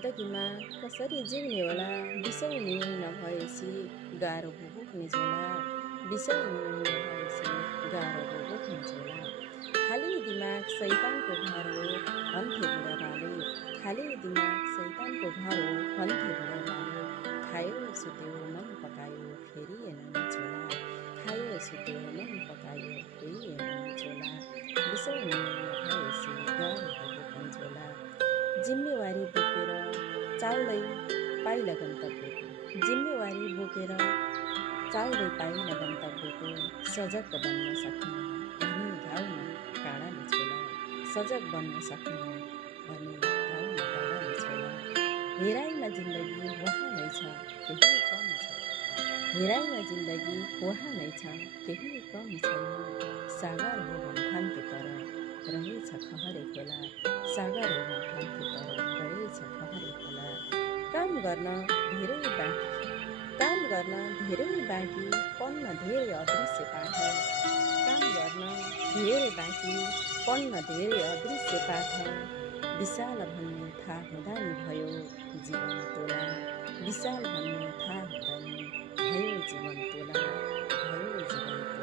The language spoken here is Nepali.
जिन्दगीमा कसरी जिउने होला, बिसाउने नभएपछि गाह्रो भो बोक्ने झोला, बिसाउने नभएपछि गाह्रो भो बोक्ने झोला। खाली दिमाग शैतानको घर हो भन्थे बुढाबाले, खाली दिमाग शैतानको घर हो भन्थे बुढाबाले। खायो सुत्यो मन पकायो फेरि एनन् झोला, खायो सुत्यो मन पकायो फेरि एनन् झोला, बिसाउने नभएपछि गाह्रो भो बोक्ने झोला। जिम्मेवारी बोकेर चाल्दै पाइला गन्तव्यको, जिम्मेवारी बोकेर चाल्दै पाइला गन्तव्यको, सजग बन्न सक्ने भने घाउमा काँडाले झोला, सजग बन्न सक्ने भने घाउमा काँडाले झोला। हेराइमा जिन्दगी वहाँ नै छ केही कमी छैन, हेराइमा जिन्दगी वहाँ नै छ केही कमी छैन। सागर हो भन्थे तर रहेछ खहरे खोला, सागर हो भन्थे तर रहेछ खहरे खोला। काम गर्न धेरै बाँकी पढ्न धेरै अदृश्य पाठ, काम गर्न धेरै बाँकी पढ्न धेरै अदृश्य पाठ। विशाल भन्ने थाहा हुँदा नि भयो जीवन तोला, विशाल भन्ने थाहा हुँदा नि भयो जीवन तोला, भयो जीवन तोला।